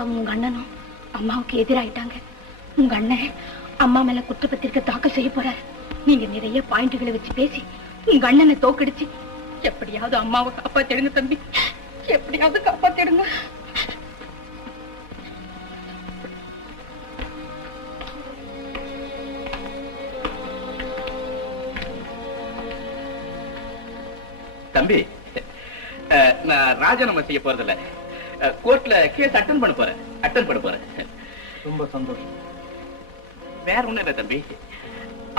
அப்பாவும் உங்க அண்ணனும் அம்மாவுக்கு எதிராயிட்டாங்க. உங்க அண்ணன் அம்மா மேல குற்றப்பத்திரிக்கை தாக்கல் செய்ய போறாரு. நீங்க நிறைய பாயிண்ட்களை வச்சு பேசி உங்க அண்ணனை தோக்கடிச்சு எப்படியாவது அம்மாவை காப்பாத்திடுங்க தம்பி, எப்படியாவது காப்பாத்திடுங்க. தம்பி, நான் ராஜினாமா செய்ய போறதில்ல. கோர்ட்ல கேஸ் அட்டன் பண்ண போறேன். ரொம்ப சந்தோஷம். வேற ஒண்ணும் இல்ல தம்பி,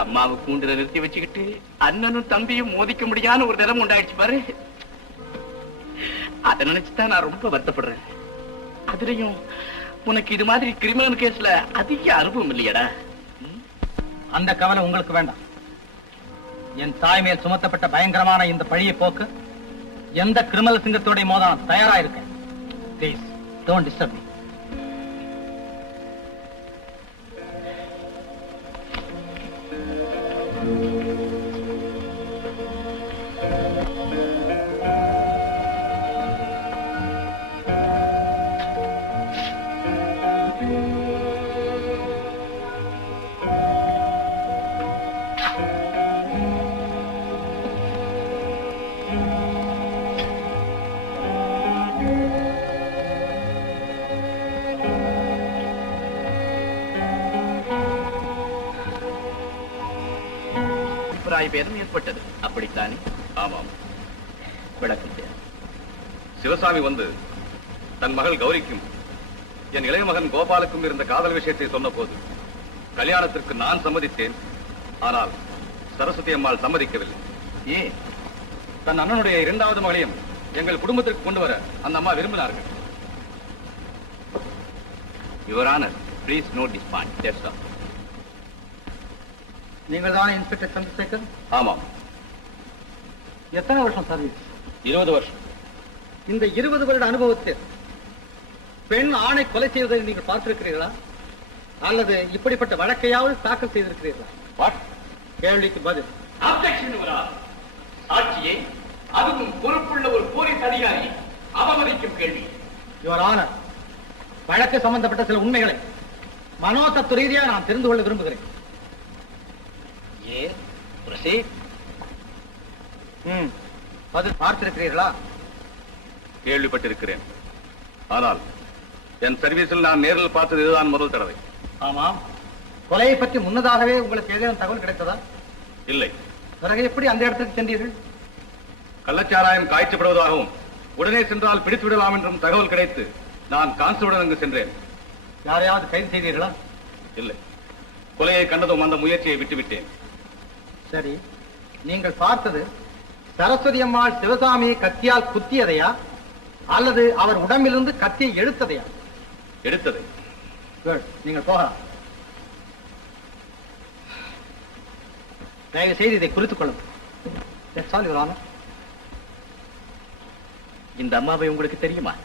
அம்மாவை கூண்டுல நிறுத்தி வச்சுக்கிட்டு அண்ணனும் தம்பியும் மோதிக்க முடியாத ஒரு நிலைமை உண்டாயிடுச்சு பாரு. அதை நினைச்சுதான் நான் ரொம்ப வருத்தப்படுறேன். அதுலயும் உனக்கு இது மாதிரி கிரிமினல் கேஸ்ல அதிக அனுபவம் இல்லையடா. அந்த கவலை உங்களுக்கு வேண்டாம். என் தாய் மேல் சுமத்தப்பட்ட பயங்கரமான இந்த பழியை போக்கு எந்த கிரிமினல் சிங்கத்தோட மோத தயாரா இருக்கேன். Please don't disturb me. பேதம் ஏற்பட்டது, அப்படித்தானே? ஆமாம். விளக்கம் செய்ய. சிவசாமி வந்து தன் மகள் கௌரிக்கும் என் இளைய மகன் கோபாலுக்கும் இருந்த காதல் விஷயத்தை சொன்ன போது கல்யாணத்திற்கு நான் சம்மதித்தேன். ஆனால் சரஸ்வதி அம்மாள் சம்மதிக்கவில்லை. ஏன்? தன் அண்ணனுடைய இரண்டாவது மகளையும் எங்கள் குடும்பத்திற்கு கொண்டு வர அந்த அம்மா விரும்பினார்கள். Your honour, please note this point. That's all. நீங்கள் தானே இன்ஸ்பெக்டர் சந்திரசேகர்? ஆமாம். எத்தனை வருஷம் சர்வீஸ்? 20 வருஷம். இந்த 20 வருட அனுபவத்தில் பெண் ஆணை கொலை செய்வதை நீங்கள் பார்த்திருக்கிறீர்களா? அல்லது இப்படிப்பட்ட வழக்கையாவது தாக்கல் செய்திருக்கிறீர்களா? வாட்? கேள்விக்கு பதில். Objection your honour. சாட்சியை, அதுவும் பொறுப்புள்ள ஒரு போலீஸ் அதிகாரி அவமதிக்கும் கேள்வி. யுவர் ஆனர், வழக்கு சம்பந்தப்பட்ட சில உண்மைகளை மனோதத்துவ ரீதியாக நான் தெரிந்து கொள்ள விரும்புகிறேன். பதில் பார்த்திருக்கிறீர்களா? கேள்விப்பட்டிருக்கிறேன். ஆனால் என் சர்வீஸில் நான் நேரில் பார்த்தது இதுதான் முதல் தடவை. ஆமாம். கொலையை பற்றி முன்னதாகவே உங்களுக்கு ஏதேனும் தகவல் கிடைத்ததா? இல்லை. பிறகு எப்படி அந்த இடத்துக்கு சென்றீர்கள்? கள்ளச்சாராயம் காய்ச்சப்படுவதாகவும் உடனே சென்றால் பிடித்து விடலாம் என்றும் தகவல் கிடைத்து நான் கான்ஸ்டபிளுடன் அங்கு சென்றேன். யாரையாவது கைது செய்தீர்களா? இல்லை. கொலையை கண்டதும் அந்த முயற்சியை விட்டுவிட்டேன். சரி, நீங்கள் பார்த்தது சரஸ்வதி அம்மாள் சிவசாமியை கத்தியால் குத்தியதையா அல்லது அவர் உடம்பிலிருந்து கத்தியை எடுத்ததையா? எடுத்ததை. நீங்கள் போகலாம். தயவு செய்து இதை குறித்துக் கொள்ளும். இந்த அம்மாவை உங்களுக்கு தெரியுமா?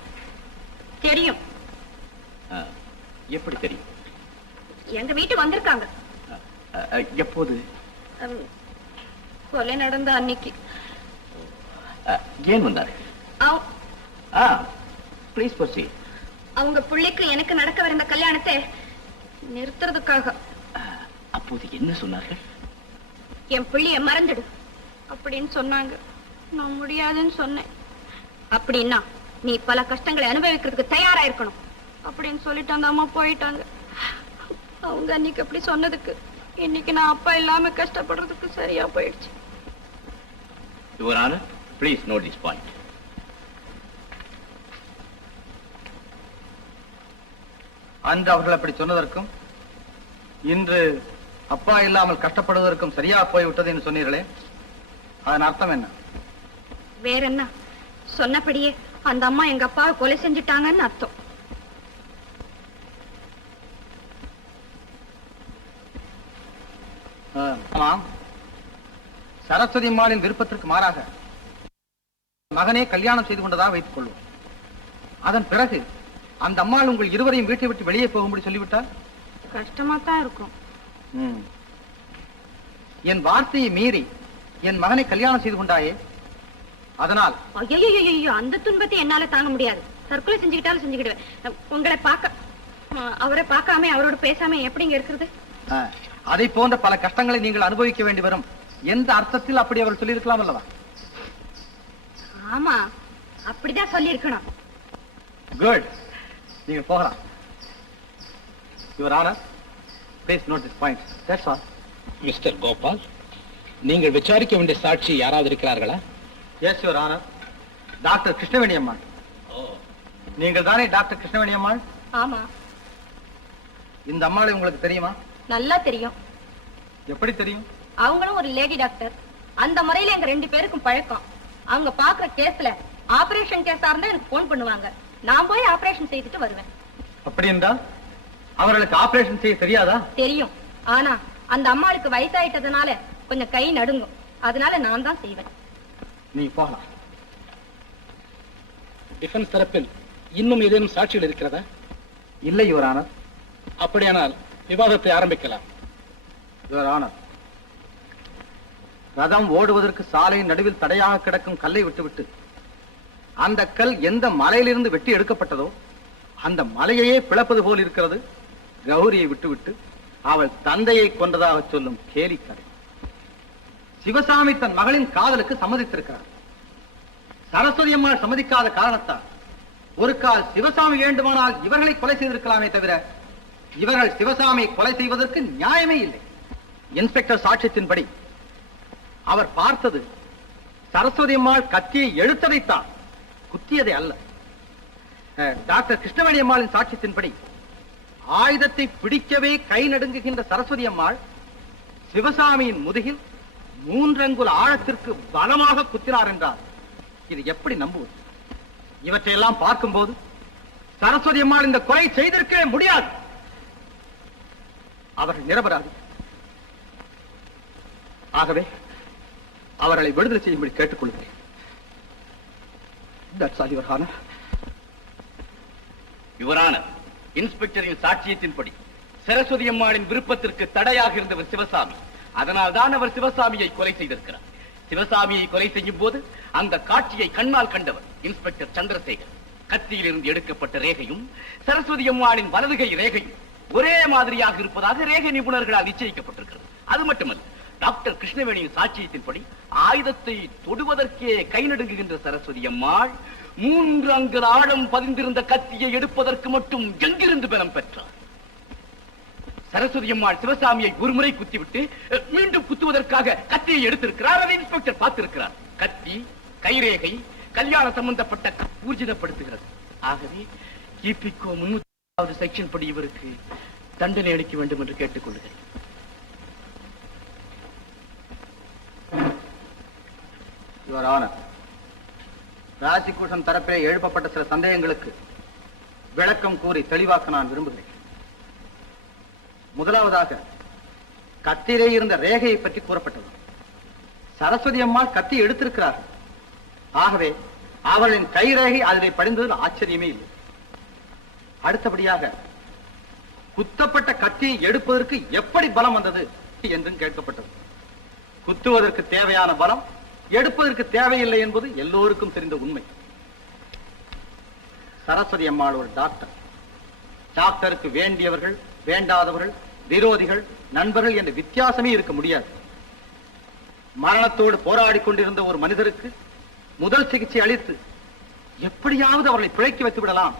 தெரியும். எப்படி தெரியும்? எங்க வீட்டு வந்திருக்காங்க. எப்போது? கொலை நடந்த அன்னைக்கு. ஏன் வந்தாரு? Please proceed. அவங்க பிள்ளைக்கு எனக்கு நடக்கவிருந்த கல்யாணத்தை நிறுத்துறதுக்காக. அப்போது என்ன சொன்னார்கள்? என் பிள்ளைய மறந்துடு அப்படின்னு சொன்னாங்க. நான் முடியாதுன்னு சொன்னேன். அப்படின்னா நீ பல கஷ்டங்களை அனுபவிக்கிறதுக்கு தயாரா இருக்கணும் அப்படின்னு சொல்லிட்டு அந்த அம்மா போயிட்டாங்க. அவங்க அன்னைக்கு அப்படி சொன்னதுக்கு இன்னைக்கு நான் அப்பா இல்லாம கஷ்டப்படுறதுக்கு சரியா போயிடுச்சு. Your honour, please note this point. அன்று அவர்கள் அப்படி சொன்னதற்கும் இன்று அப்பா இல்லாமல் கஷ்டப்படுவதற்கும் சரியா போய்விட்டது என்று சொன்னீர்களே, அதன் அர்த்தம் என்ன? வேற என்ன? சொன்னபடியே அந்த அம்மா எங்க அப்பாவை கொலை செஞ்சுட்டாங்கன்னு அர்த்தம். சரஸ்வதி அம்மாளின் விருப்பத்திற்கு மாறாக மகனே கல்யாணம் செய்து கொண்டதாக வைத்துக் கொள்வோம். அதன் பிறகு அந்த அம்மாள் உங்கள் இருவரையும் வீட்டை விட்டு வெளியே போகும்படி சொல்லிவிட்டால் கஷ்டமா தான் இருக்கும். என் வார்த்தையை மீறி என் மகனை கல்யாணம் செய்து கொண்டாயே, அதனால் ஐயோ அந்த துன்பத்தை என்னால தாங்க முடியாது. தற்கொலை செஞ்சுக்கிட்டாலும் செஞ்சுக்கிடுவேன். உங்களை அவரை பார்க்காம அவரோட பேசாம எப்படிங்க இருக்கிறது? அதை போன்ற பல கஷ்டங்களை நீங்கள் அனுபவிக்க வேண்டி வரும். எந்த அர்த்தத்தில் அப்படி அவர் சொல்லியிருக்கலாம் அல்லவா? ஆமா, அப்படிதான் சொல்லி இருக்கணும். குட், நீங்க போகலாம். Your honour, please note this point. That's all. Mister Gopal, நீங்கள் விசாரிக்க வேண்டிய சாட்சி யாராவது இருக்கிறார்களா? Yes your honour, doctor Krishnaveni Ammal. நீங்கள் தானே டாக்டர் கிருஷ்ணவேணி அம்மாள்? ஆமா. இந்த அம்மாளை உங்களுக்கு தெரியுமா? நல்லா தெரியும். எப்படி தெரியும்? அவங்களும் ஒரு லேடி டாக்டர். அந்த முறையில எங்க 2 பேருக்கும் பழக்கம். அவங்க பாக்குற கேஸ்ல ஆபரேஷன் கேஸா இருந்தா எனக்கு போன் பண்ணுவாங்க. நான் போய் ஆபரேஷன் செய்துட்டு வருவேன். அப்படி என்றால் அவர்களுக்கு ஆபரேஷன் செய்ய தெரியாதா? தெரியும். ஆனா அந்த அம்மாளுக்கு வயசாயிட்டதுனால கொஞ்சம் கை நடுங்கும். அதனால நான் தான் செய்வேன். நீ போகலாம். டிஃபென்ஸ் தரப்பில் இன்னும் ஏதேனும் சாட்சிகள் இருக்கிறதா? இல்லை யுவர் ஆனர். அப்படியானால் விவாதத்தை ஆரம்பிக்கலாம். யுவர் ஆனர், ரதம் ஓடுவதற்கு சாலையின் நடுவில் தடையாக கிடக்கும் கல்லை விட்டுவிட்டு அந்த கல் எந்த மலையிலிருந்து வெட்டி எடுக்கப்பட்டதோ அந்த மலையையே பிளப்பது போல் இருக்கிறது கௌரியை விட்டுவிட்டு அவள் தந்தையை கொன்றதாக சொல்லும் கேலி கதை. சிவசாமி தன் மகளின் காதலுக்கு சம்மதித்திருக்கிறார். சரஸ்வதி அம்மாள் சம்மதிக்காத காரணத்தால் ஒரு கால் சிவசாமி வேண்டுமானால் இவர்களை கொலை செய்திருக்கலாமே தவிர இவர்கள் சிவசாமியை கொலை செய்வதற்கு நியாயமே இல்லை. இன்ஸ்பெக்டர் சாட்சியத்தின்படி அவர் பார்த்தது சரஸ்வதி அம்மாள் கத்தியை எழுத்ததைத்தான், குத்தியதை அல்ல. டாக்டர் கிருஷ்ணவேணி அம்மாளின் சாட்சியத்தின்படி ஆயுதத்தை பிடிக்கவே கை நடுங்குகின்ற சரஸ்வதி அம்மாள் சிவசாமியின் முதுகில் 3 அங்குல ஆழத்திற்கு பலமாக குத்தினார் என்றார். இது எப்படி நம்புவது? இவற்றையெல்லாம் பார்க்கும்போது சரஸ்வதி அம்மாள் இந்த கொலை செய்திருக்கவே முடியாது. அவர்கள் நிரபராதி. ஆகவே அவர்களை விடுதலை செய்யும்படி கேட்டுக்கொள்கிறேன். யுவரான இன்ஸ்பெக்டரின் சாட்சியத்தின்படி சரஸ்வதி அம்மாளின் விருப்பத்திற்கு தடையாக இருந்தவர் சிவசாமி. அதனால் தான் அவர் சிவசாமியை கொலை செய்திருக்கிறார். சிவசாமியை கொலை செய்யும் போது அந்த காட்சியை கண்ணால் கண்டவர் இன்ஸ்பெக்டர் சந்திரசேகர். கத்தியில் இருந்து எடுக்கப்பட்ட ரேகையும் சரஸ்வதி அம்மாளின் வலதுகை ரேகையும் ஒரே மாதிரியாக இருப்பதாக ரேகை நிபுணர்களால் நிச்சயிக்கப்பட்டிருக்கிறது. அது மட்டுமல்ல, டாக்டர் கிருஷ்ணவேணியின் சாட்சியத்தின்படி ஆயுதத்தை தொடுவதற்கே கை நடுங்குகின்ற சரஸ்வதி அம்மாள் 3 அங்குல ஆழம் பதிந்திருந்த கத்தியை எடுப்பதற்கு மட்டும் எங்கிருந்து பலம் பெற்றார்? சரஸ்வதி அம்மாள் சிவசாமியை ஒருமுறை குத்திவிட்டு மீண்டும் குத்துவதற்காக கத்தியை எடுத்திருக்கிறார். அதை இன்ஸ்பெக்டர் பார்த்திருக்கிறார். கத்தி, கைரேகை, கல்யாண சம்பந்தப்பட்ட ஊர்ஜிதப்படுத்துகிறது. ஆகவே கிபிகோ 300வது செக்ஷன் படி இவருக்கு தண்டனை அளிக்க வேண்டும் என்று கேட்டுக்கொள்கிறேன். யுவர் ஆனர், ராசிகுஷன் தரப்பிலே எழுப்பப்பட்ட சில சந்தேகங்களுக்கு விளக்கம் கூறி தெளிவாக்க நான் விரும்புகிறேன். முதலாவதாக கத்தியிலே இருந்த ரேகையை பற்றி கூறப்பட்டது. சரஸ்வதி அம்மாள் கத்தி எடுத்திருக்கிறார். ஆகவே அவர்களின் கைரேகை அதிலே படிந்ததில் ஆச்சரியமே இல்லை. அடுத்தபடியாக குத்தப்பட்ட கத்தியை எடுப்பதற்கு எப்படி பலம் வந்தது என்றும் கேட்கப்பட்டது. குத்துவதற்கு தேவையான பலம் எடுப்பதற்கு தேவையில்லை என்பது எல்லோருக்கும் தெரிந்த உண்மை. சரஸ்வதி அம்மாள் ஒரு டாக்டர். டாக்டருக்கு வேண்டியவர்கள், வேண்டாதவர்கள், விரோதிகள், நண்பர்கள் என்ற வித்தியாசமே இருக்க முடியாது. மரணத்தோடு போராடி கொண்டிருந்த ஒரு மனிதருக்கு முதல் சிகிச்சை அளித்து எப்படியாவது அவர்களை பிழைக்க வைத்து விடலாம்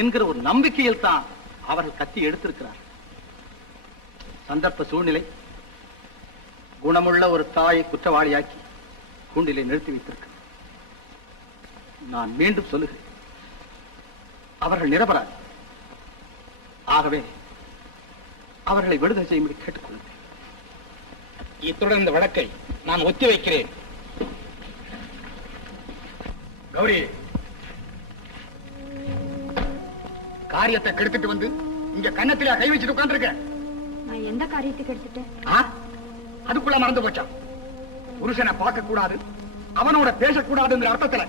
என்கிற ஒரு நம்பிக்கையில் தான் அவர்கள் கத்தி எடுத்திருக்கிறார். சந்தர்ப்ப சூழ்நிலை குணமுள்ள ஒரு தாயை குற்றவாளியாக்கி கூண்டிலே நிறுத்தி வைத்திருக்கிறார். நான் மீண்டும் சொல்லுகிறேன், அவர்கள் நிரபராதி. ஆகவே அவர்களை விடுதலை செய்யும்படி கேட்டுக்கொள்கிறேன். இத்துடன் இந்த வழக்கை நான் ஒத்தி வைக்கிறேன். கௌரி, காரியத்தை கெடுத்துட்டு வந்து இங்க கன்னத்தில கை வச்சுட்டு உட்கார்ந்திருக்க. நான் எந்த காரியத்துக்கு எடுத்துட்டேன்? அதுக்குள்ள மறந்து போச்சா? புருஷனை பார்க்க கூடாது, அவனோட பேசக்கூடாதுங்கிற அர்த்தத்துல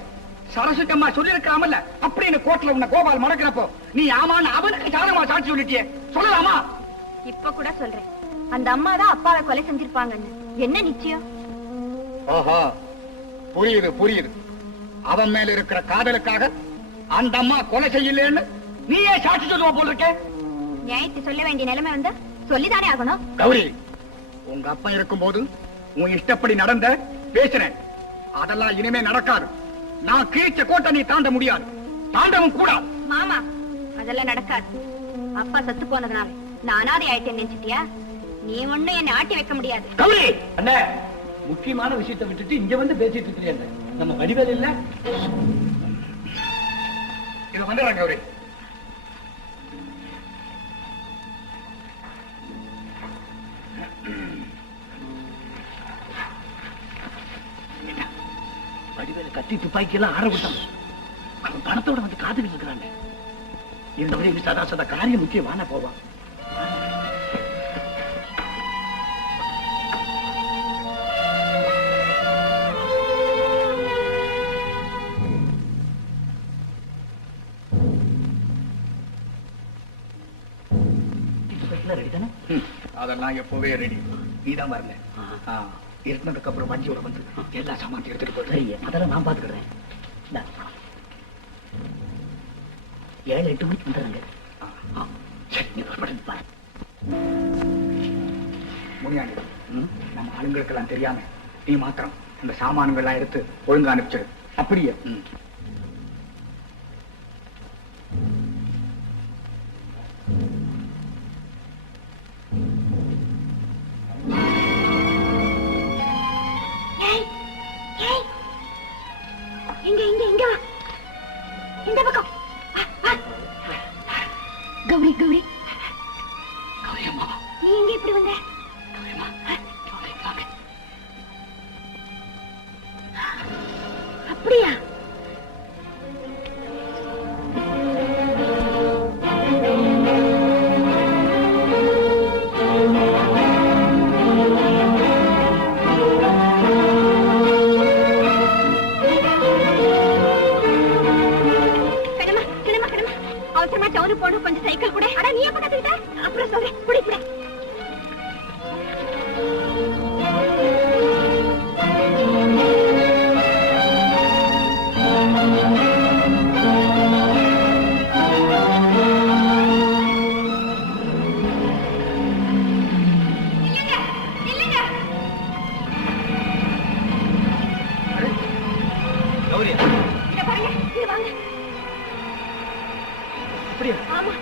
சரஸ்வதி அம்மா சொல்லி இருக்காமல்ல அப்படின்னு கோர்ட்ல உன்னை கோபால் மறக்கிறப்போ நீ ஆமான்னு அவனுக்கு சாதகமா சாட்சி சொல்லிட்டியே, சொல்லலாமா? இப்ப கூட சொல்றேன், அந்த அம்மா தான் அப்பாவை கொலை செஞ்சிருப்பாங்கன்னு. என்ன நிச்சயம்? ஓஹோ, புரியுது புரியுது. அவன் மேல இருக்கிற காதலுக்காக அந்த அம்மா கொலை செய்யலன்னு நீயே சாட்சி சொல்லுவ போல இருக்க. நியாயத்தை சொல்ல வேண்டிய நிலைமை வந்து சொல்லிதானே ஆகணும். கௌரி, உங்க அப்பா இருக்கும்போது உன் இஷ்டப்படி நடந்த பேசினேன். அதெல்லாம் இனிமே நடக்காது. நான் கிழிச்ச கோட்டை நீ தாண்ட முடியாது, தாண்டவும் கூடாது. மாமா, அதெல்லாம் நடக்காது. அப்பா செத்து போனதுனால நான் அனாதை ஆயிட்டேன்னு நினைச்சிட்டியா? நீ ஒண்ணும் என்னை ஆட்டி வைக்க முடியாது. கௌரி, அண்ணே, முக்கியமான விஷயத்தை விட்டுட்டு இங்க வந்து பேசிட்டு இருக்கிறீங்க. நம்ம வடிவேல் இல்ல? இத வந்துடுறேன் கௌரி. வடிவேல கத்தி துப்பாக்கி எல்லாம் ஆற விட்டான். அவன் பணத்தோட வந்து காத்துக்கிட்டு இருக்கிறாங்க. இந்த சதா சதா காரியம் முக்கியமான போவான். அதெல்லாம் எப்பவே ரெடி. நீதான் வரல. இருந்ததுக்கு அப்புறம் வண்டியோட வந்து எல்லா சாமான் எடுத்துட்டு போய் அதெல்லாம் நான் பாத்துக்கிறேன். 7-8 மணிக்கு வந்துடுறாங்க. சரி, நீ பாரு. முனியாண்டி, நம்ம ஆளுங்களுக்கெல்லாம் தெரியாம நீ மாத்திரம் இந்த சாமான்கள் எல்லாம் எடுத்து ஒழுங்கா அனுப்பிச்சிடு. அப்படியே இங்க இங்க இங்க வா. இந்த பக்கம் கௌரி. கௌரி, கௌரி அம்மா, நீ எங்க இப்படி வந்த? கௌரி அம்மா, அப்படியா? கொஞ்சம் சைக்கிள் கூட. அட, நீ எப்ப கத்துக்கிட்ட? அப்புறம் சொல்றேன். குடி குடி. கௌரி, இத பாருங்க, இங்க வாங்க. அப்படியா? ஆமா.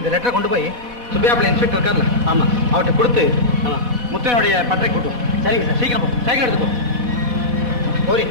இந்த லெட்டரை கொண்டு போய் சுப்பையாப்பிள்ளை இன்ஸ்பெக்டர் இருக்கார்ல, ஆமா, அவர்கிட்ட கொடுத்து முத்தையனுடைய பட்டறை கூட்டும். சரிங்க சார், சீக்கிரம் போ, சைக்கிள் எடுத்து போ. கௌரி,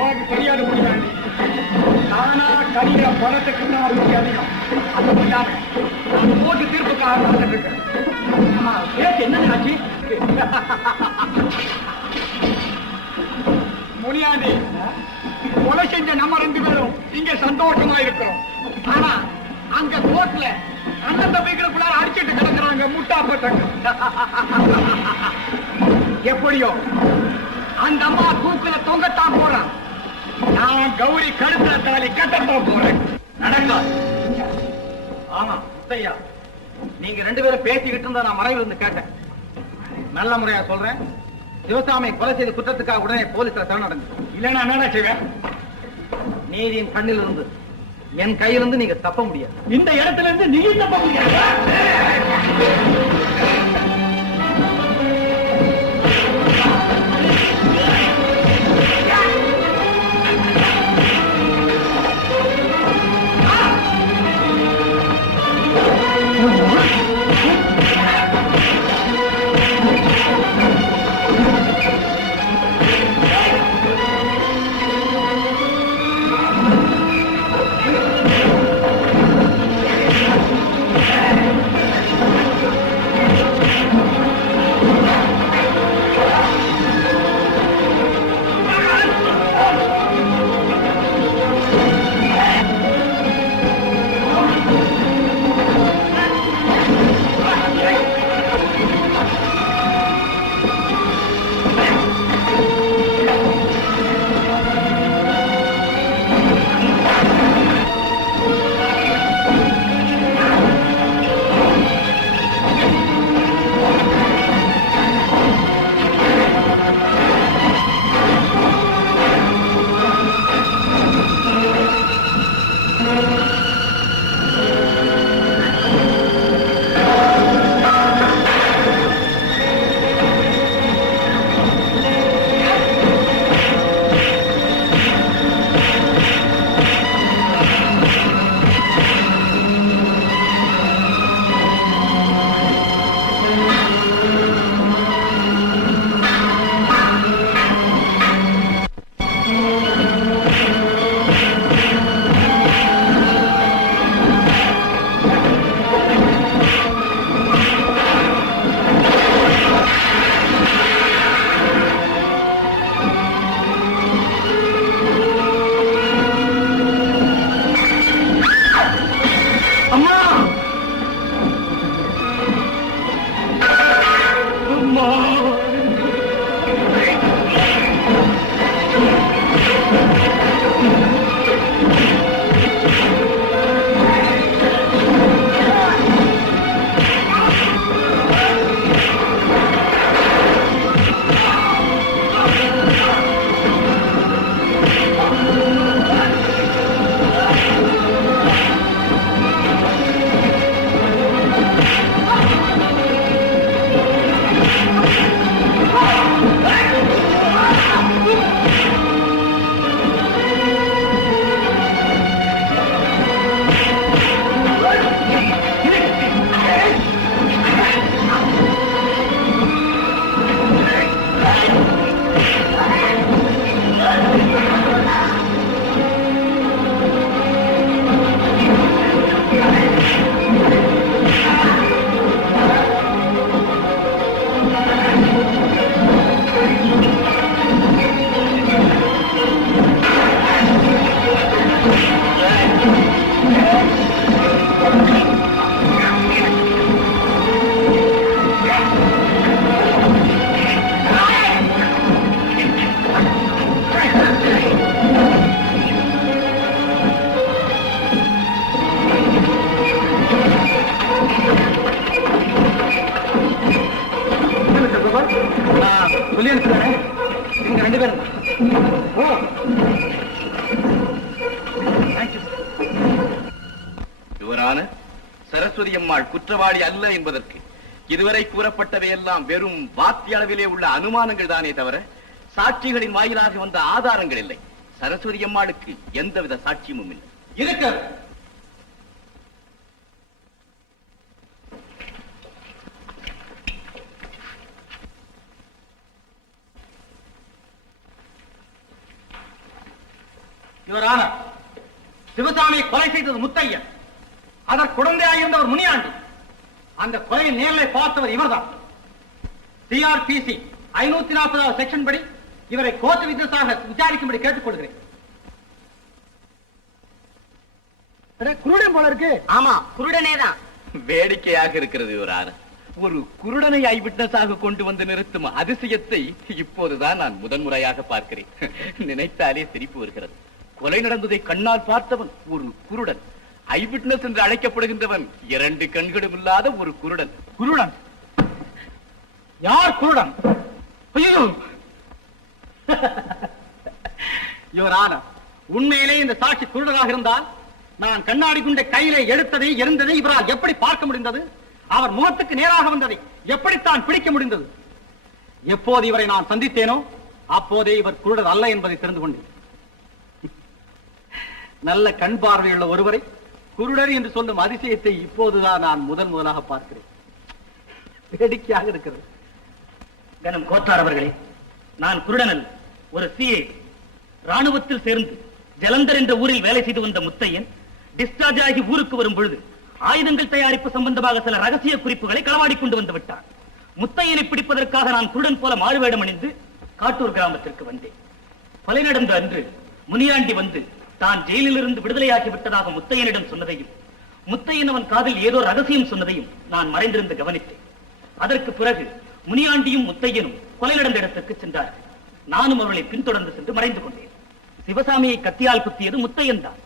உனக்கு தெரியாது முடியாது. நானா கடிகிற பணத்துக்கு தான் அதிகம். அது முடியாம நான் போட்டு தீர்ப்புக்காக நடந்துட்டு இருக்கேன். என்ன ஆச்சு? முனியாண்டி, கொலை செஞ்ச நம்ம 2 பேரும் இங்க சந்தோஷமா இருக்கிறோம். ஆனா அங்க கோர்ட்ல அண்ணன் தம்பிகளுக்குள்ளார அடிச்சிட்டு கிடக்குறாங்க முட்டாப்பட்டாங்க. எப்படியோ அந்த அம்மா தூக்குல தொங்கத்தான் போறான். நான் கௌரி கழுத்துல தாலி கட்டத்தான் போறேன். நடக்காது. ஆமா முத்தையா, நீங்க 2 பேரும் பேசிக்கிட்டு இருந்தா நான் மறைவில் இருந்து கேட்டேன். நல்ல முறையா சொல்றேன், சிவசாமி கொலை செய்த குற்றத்துக்காக உடனே போலீஸ்ல சரணடைஞ்சு. இல்லைன்னா என்ன செய்வேன்? நீதியின் கண்ணில் இருந்து என் கையிலிருந்து நீங்க தப்ப முடியாது. இந்த இடத்துல இருந்து நீ தப்ப முடியாது. யுவரான, சரஸ்வதி அம்மாள் குற்றவாளி அல்ல என்பதற்கு இதுவரை கூறப்பட்டவையெல்லாம் வெறும் வாத்திய அளவிலே உள்ள அனுமானங்கள் தானே தவிர சாட்சிகளின் வாயிலாக வந்த ஆதாரங்கள் இல்லை. சரஸ்வதி அம்மாளுக்கு எந்தவித சாட்சியமும் இல்லை. இருக்கிறது. யுவரான, சிவசாமியை கொலை செய்தது முத்தையன், அதற்கு குழந்தையாயிருந்தவர் முனியாண்டி. அந்த கொலையை நேரில் பார்த்தவர் இவர்தான். சிஆர்பிசி 540 செக்ஷன் படி இவரை கோர்ட் வித்னஸாக விசாரிக்கும்படி கேட்டுக்கொள்கிறேன். குருடன் போல இருக்கு. ஆமா, குருடனே தான். வேடிக்கையாக இருக்கிறது யுவரான. ஒரு குருடனை ஐ விட்னஸாக கொண்டு வந்து நிறுத்தும் அதிசயத்தை இப்போதுதான் நான் முதன்முறையாக பார்க்கிறேன். நினைத்தாலே சிரிப்பு வருகிறது. கொலை நடந்ததை கண்ணால் பார்த்தவன் ஒரு குருடன், ஐ விட்னஸ் என்று அழைக்கப்படுகின்றவன் 2 கண்களும் இல்லாத ஒரு குருடன். குருடன்? யார் குருடன்? ஐயோ! யுவரான, உண்மையிலே இந்த சாட்சி குருடனாக இருந்தால் நான் கண்ணாடி குண்டை கையிலே எடுத்ததை எரிந்ததை இவரால் எப்படி பார்க்க முடிந்தது? அவர் முகத்துக்கு நேராக வந்ததை எப்படித்தான் பிடிக்க முடிந்தது? எப்போது இவரை நான் சந்தித்தேனோ அப்போதே இவர் குருடர் அல்ல என்பதை தெரிந்து கொண்டேன். நல்ல கண் பார்வையுள்ள ஒருவரை குருடர் என்று சொல்லும் அதிசயத்தை இப்போதுதான் நான் முதலாக பார்க்கிறேன். வேடிக்கையாக இருக்கிறது. கனம் கோத்தார் அவர்களே, நான் குருடன் அல்ல, ஒரு சிஏ. ராணுவத்தில் சேர்ந்து ஜலந்தர் என்ற ஊரில் வேலை செய்து வந்த முத்தையன் டிஸ்சார்ஜ் ஆகி ஊருக்கு வரும் பொழுது ஆயுதங்கள் தயாரிப்பு சம்பந்தமாக சில ரகசிய குறிப்புகளை களவாடி கொண்டு வந்து விட்டார். முத்தையனை பிடிப்பதற்காக நான் குருடன் போல மாறுவேடம் அணிந்து காட்டூர் கிராமத்திற்கு வந்தேன். கொலை நடந்த அன்று முனியாண்டி வந்து தான் ஜெயிலிலிருந்து விடுதலையாக்கி விட்டதாக முத்தையனிடம் சொன்னதையும், முத்தையன் அவன் காதில் ஏதோ ரகசியம் சொன்னதையும் நான் மறைந்திருந்து கவனித்தேன். அதற்கு பிறகு முனியாண்டியும் முத்தையனும் கொலை நடந்த இடத்துக்கு சென்றார்கள். நானும் அவர்களை பின்தொடர்ந்து சென்று மறைந்து கொண்டேன். சிவசாமியை கத்தியால் குத்தியது முத்தையன் தான்.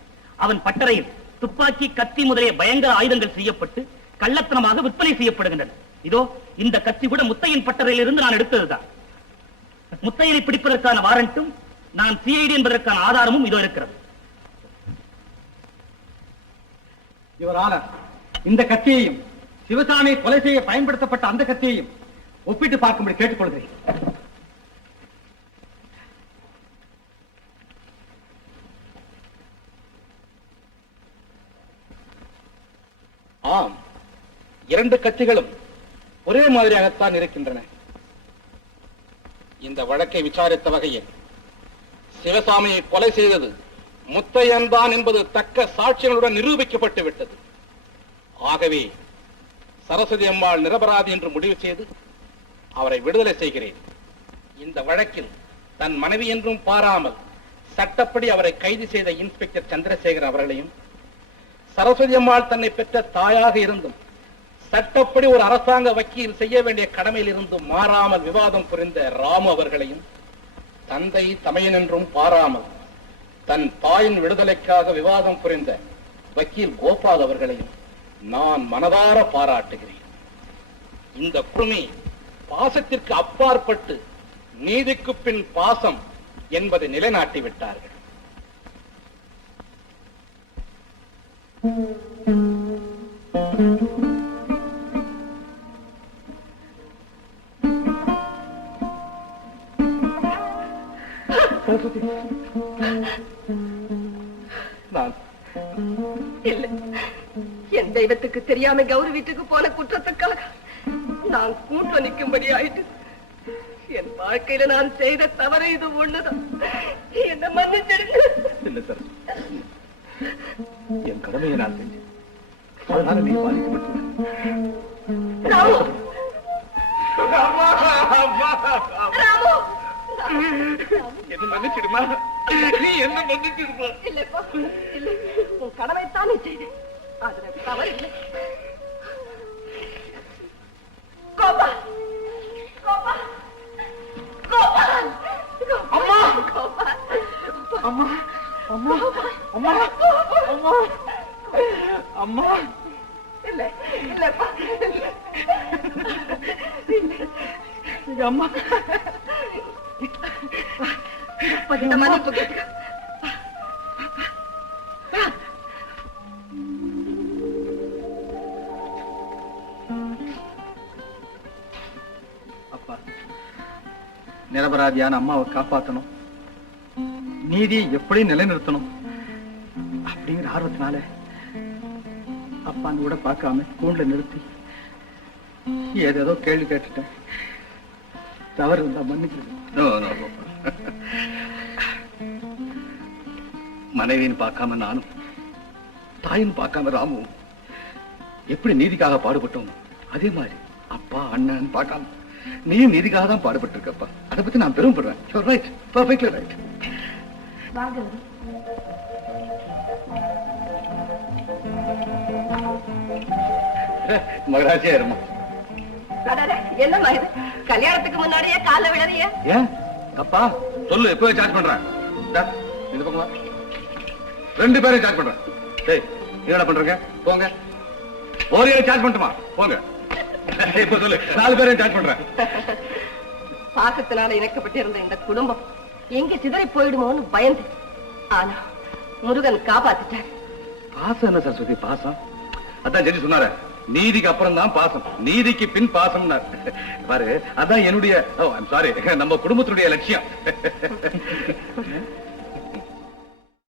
அவன் பட்டறையில் துப்பாக்கி, கத்தி முதலிய பயங்கர ஆயுதங்கள் செய்யப்பட்டு கள்ளத்தனமாக விற்பனை செய்யப்படுகின்றன. இதோ இந்த கத்தி கூட முத்தையன் பட்டறையில் இருந்து நான் எடுத்ததுதான். முத்தையனை பிடிப்பதற்கான வாரண்டும் நான் சிஐடி என்பதற்கான ஆதாரமும் இதோ இருக்கிறது. யுவரான, இந்த கத்தியையும் சிவசாமியை கொலை செய்ய பயன்படுத்தப்பட்ட அந்த கத்தியையும் ஒப்பிட்டு பார்க்கும்படி கேட்டுக்கொள்கிறேன். ஆம், 2 கத்திகளும் ஒரே மாதிரியாகத்தான் இருக்கின்றன. இந்த வழக்கை விசாரித்த வகையில் சிவசாமியை கொலை செய்தது முத்தையன் தான் என்பது தக்க சாட்சிகளுடன் நிரூபிக்கப்பட்டு விட்டது. ஆகவே சரஸ்வதி அம்மாள் நிரபராதி என்று முடிவு செய்து அவரை விடுதலை செய்கிறேன். இந்த வழக்கில் தன் மனைவி என்றும் பாராமல் சட்டப்படி அவரை கைது செய்த இன்ஸ்பெக்டர் சந்திரசேகர் அவர்களையும், சரஸ்வதி அம்மாள் தன்னை பெற்ற தாயாக இருந்தும் சட்டப்படி ஒரு அரசாங்க வக்கீல் செய்ய வேண்டிய கடமையில் இருந்தும் மாறாமல் விவாதம் புரிந்த ராமு அவர்களையும், தந்தை தமையன் என்றும் பாராமல் தன் தாயின் விடுதலைக்காக விவாதம் புரிந்த வக்கீல் கோபால் அவர்களையும் நான் மனதார பாராட்டுகிறேன். இந்த குழுமி பாசத்திற்கு அப்பாற்பட்டு நீதிக்கு பின் பாசம் என்பதை நிலைநாட்டி விட்டார்கள். இல்லை, என் தெய்வத்துக்கு தெரியாம கௌரி வீட்டுக்கு போன குற்றத்துக்காக நான் கூட்டு நிற்கும்படி ஆயிட்டு. என் வாழ்க்கையில நான் செய்த தவறு இது ஒண்ணுதான். என்ன மன்னிச்சிடுங்க. இல்ல சார், என் கடமையை நான் செஞ்சேன், அதனால நீ பாதிக்கப்பட்ட. ராமு, ராமு, என்ன மன்னிச்சிடுமா, நீ என்ன மன்னிச்சிடுமா. இல்லப்பா, இல்லை, உன் கடமைத்தானே செய்தேன், அதுல தவறு இல்லை. கோபால், கோபால், கோபால், அம்மா, கோபால், அம்மா, அம்மா, அம்மா, அம்மா, அம்மா. இல்லை, இல்லப்பா, அம்மா இந்த மன்னிப்பு கேட்க. நிரபராதியான அம்மாவை காப்பாத்தணும், நீதியை எப்படி நிலைநிறுத்தணும் அப்படிங்கிற ஆர்வத்தினால அப்பான்னு கூட பார்க்காம கூண்டுல நிறுத்தி ஏதேதோ கேள்வி கேட்டுட்டேன். தவறு இருந்தா மன்னிக்கிறேன். No, no, no. மனைவின்னு பார்க்காம நானும், தாயின்னு பார்க்காம ராமுவும் எப்படி நீதிக்காக பாடுபட்டோம், அதே மாதிரி அப்பா அண்ணன் பார்க்காம நீயும் நீதிக்காக தான் பாடுபட்டு இருக்கப்பா. அதை பத்தி நான் பெருமைப்படுறேன். You're right, perfectly right. மகராஜியா இருமா. என்னம்மா இது, கல்யாணத்துக்கு முன்னாடியே கால விழறிய? ஏன் அப்பா சொல்லு, எப்பவே சார்ஜ் பண்றேன். இந்த பக்கம் வா. 2 பேரையும் சார்ஜ் பண்றேன். டேய் என்னடா பண்றீங்க? போங்க. ஒரு சார்ஜ் பண்ணட்டுமா? போங்க. இப்ப சொல்லு, 4 பேரையும் சார்ஜ் பண்றேன். பாசத்தினால இணைக்கப்பட்டிருந்த இந்த குடும்பம் எங்க சிதறி போயிடுமோன்னு பயந்து, ஆனா முருகன் காப்பாத்திட்டார். பாசம் என்ன சரஸ்வதி பாசம்? அதான் ஜெடி சொன்னாரு, நீதிக்கு அப்புறம் தான் பாசம், நீதிக்கு பின் பாசம் பாரு. அதான் என்னுடைய சாரி, நம்ம குடும்பத்தினுடைய லட்சியம்.